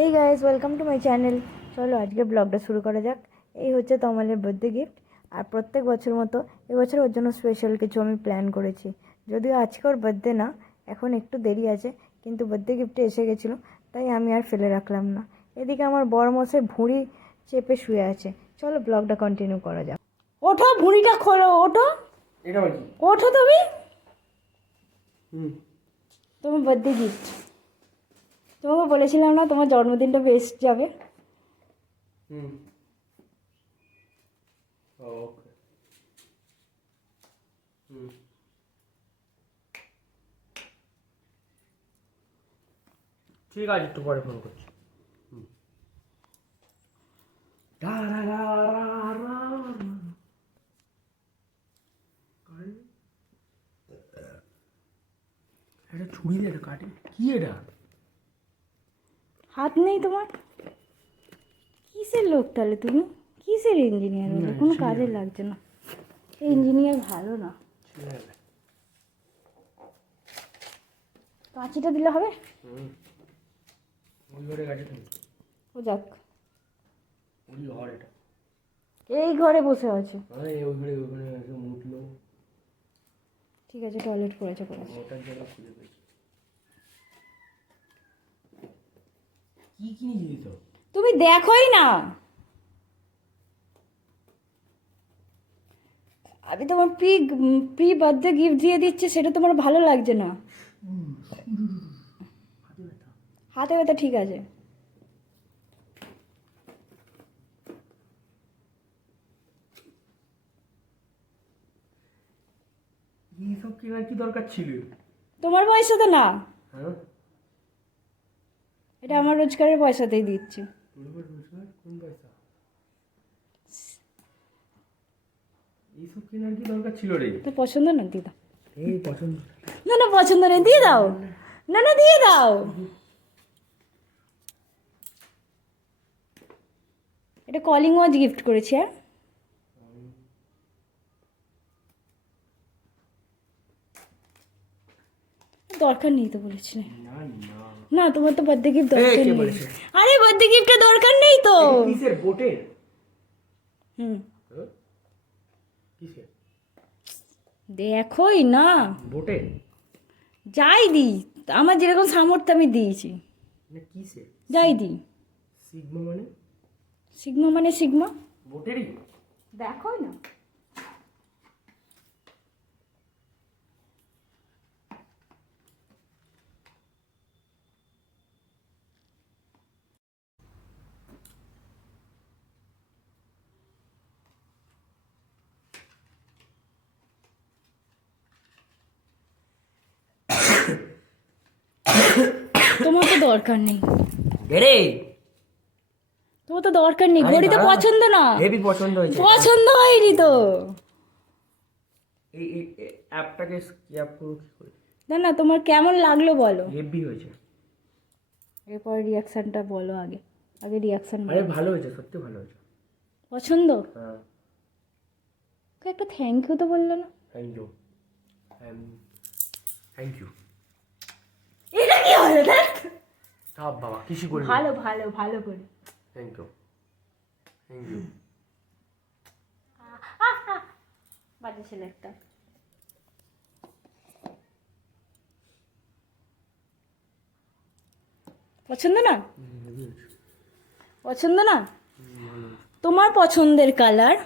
Hey guys welcome to my channel চলো আজকে ব্লগটা শুরু করা যাক। এই হচ্ছে তমালের বার্থডে গিফট আর প্রত্যেক বছর মতো এবছর ওর জন্য স্পেশাল কিছু আমি প্ল্যান করেছি। যদিও আজকে ওর বার্থডে না এখন একটু দেরি আছে কিন্তু বার্থডে গিফটে এসে গেছিল তাই আমি আর ফেলে রাখলাম না। এদিকে আমার বড় মশাই ভুঁড়ি চেপে শুয়ে আছে। চলো ব্লগটা কন্টিনিউ করা যাক। ওঠো ভুঁড়িটা খোলো ওঠো। ওঠো তুমি। হুম। তোমার বার্থডে গিফট তোমাকে বলেছিলাম না তোমার জন্মদিনটা বেস্ট যাবে। হুম। ওকে। হুম। ঠিক আছে একটু পরে ফোন করছি। হুম। রা রা রা রা রা রা। এটা ছুরি দিয়ে কাটে কি এটা? হাত নেই তোমার? কিসের লোক তাহলে তুমি? কিসের ইঞ্জিনিয়ার হলে? কোনো কাজে লাগছে না। ইঞ্জিনিয়ার ভালো না। কাঁচিটা দিলে হবে? ও যাক। এই ঘরে বসে আছে। ঠিক আছে টয়লেট করেছে করেছে কি তো তুমি দেখোই না। আমি তোমার প্রি প্রি বার্থডে গিফট দিয়ে দিচ্ছে সেটা তোমার ভালো লাগছে না। হাতে ব্যথা ঠিক আছে। এইসব কেনার কি দরকার ছিল? তোমার পয়সাতে না। হ্যাঁ? এটা আমার রোজগারের পয়সাতেই দিচ্ছি। তোর উপর রোজগার? কোন পয়সা? এইসব কেনার কি দরকার ছিল রে? তো পছন্দ না? দিয়ে দাও। এই পছন্দ। না না পছন্দ নেই দিয়ে দাও। না না দিয়ে দাও। এটা কলিং ওয়াচ গিফট করেছি হ্যাঁ? দরকার নেই তো বলেছিলে না তোমার তো বার্থডে গিফট দরকার নেই। বলেছে? আরে বার্থডে গিফটের দরকার নেই তো। কিসের বোটের হুম। হ্যাঁ? কিসের? দেখোই না। বোটের যাই দিই। আমার যেরকম সামর্থ্য আমি দিয়েছি। না কিসের? যাই দিই। সিগমা মানে? সিগমা মানে সিগমা। বোটেরই? দেখোই না তোমার তো দরকার নেই। রে তোমার তো দরকার নেই। ঘড়ি তো পছন্দ না। হেভি পছন্দ হয়েছে। পছন্দ হয়নি তো। এই অ্যাপটাকে স্ক্যাপ করো কি করে? না না তোমার কেমন লাগল বলো। হেভি হয়েছে। এরপর রিয়াকশনটা বলো আগে। আগে রিয়াকশন আরে ভালো হয়েছে সত্যি ভালো হয়েছে। পছন্দ? হ্যাঁ। একটা থ্যাংক ইউ তো বলল না। থ্যাংক ইউ থ্যাংক ইউ এটা কি হলো দেখ সব বাবা করবি ভালো ভালো ভালো করে থ্যাংক ইউ থ্যাংক ইউ একটা। পছন্দ না? পছন্দ না? তোমার পছন্দের কালার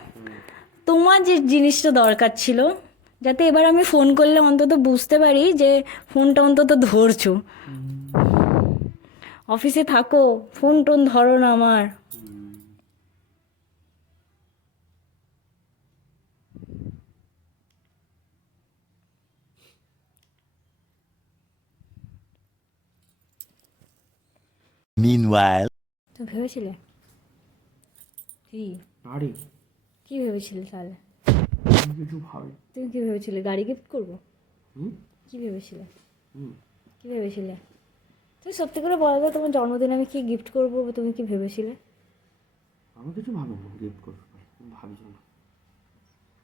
তোমার যে জিনিসটা দরকার ছিল যাতে এবার আমি ফোন করলে অন্তত বুঝতে পারি যে ফোনটা অন্তত ধরছো। অফিসে থাকো ফোন টোন ধরো না আমার। Meanwhile. তো ভেবেছিলে? কি? আরে কি ভেবেছিলে তাহলে? কিছু ভাবি। তুমি কি ভেবেছিলে? গাড়ি গিফট করব? হুম? কি ভেবেছিলে? হুম। কি ভেবেছিলে? তুমি সত্যি করে বলো তো তোমার জন্মদিনে আমি কি গিফট করব তুমি কি ভেবেছিলে? আমি কিছু ভাবি গিফট করব ভাবি না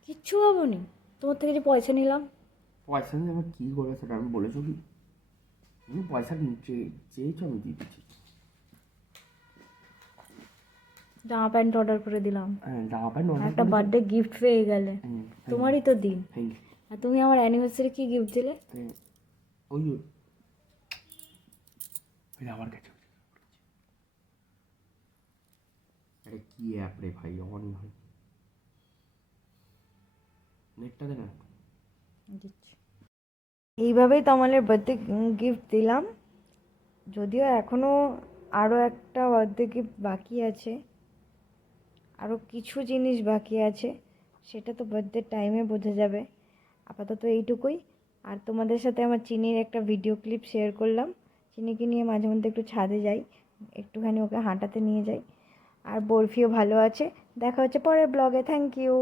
কিচ্ছু ভাবোনি? তোমার থেকে যে পয়সা নিলাম। পয়সা নিয়ে আমার কী করবে সেটা আমি বলেছ কি? তুমি পয়সা চেয়ে চেয়েছো আমি দিয়ে দিচ্ছি। জামা প্যান্ট অর্ডার করে দিলাম। হ্যাঁ জামা প্যান্ট একটা বার্থডে গিফট পেয়ে গেলে। তোমারই তো দিন। আর তুমি আমার অ্যানিভার্সারি কি গিফট দিলে? ওই ওই আমার কাছে আরে কি অ্যাপ রে ভাই অন ভাই নেটটা দে না? এইভাবেই তমালের বার্থডে গিফট দিলাম। যদিও এখনও আরও একটা বার্থডে গিফট বাকি আছে। আরও কিছু জিনিস বাকি আছে সেটা তো বার্থডে টাইমে বোঝা যাবে। আপাতত এইটুকুই। আর তোমাদের সাথে আমার চিনির একটা ভিডিও ক্লিপ শেয়ার করলাম। চিনিকে নিয়ে মাঝে মধ্যে একটু ছাদে যাই, একটুখানি ওকে হাঁটাতে নিয়ে যাই। আর বরফিও ভালো আছে। দেখা হচ্ছে পরের ব্লগে থ্যাংক ইউ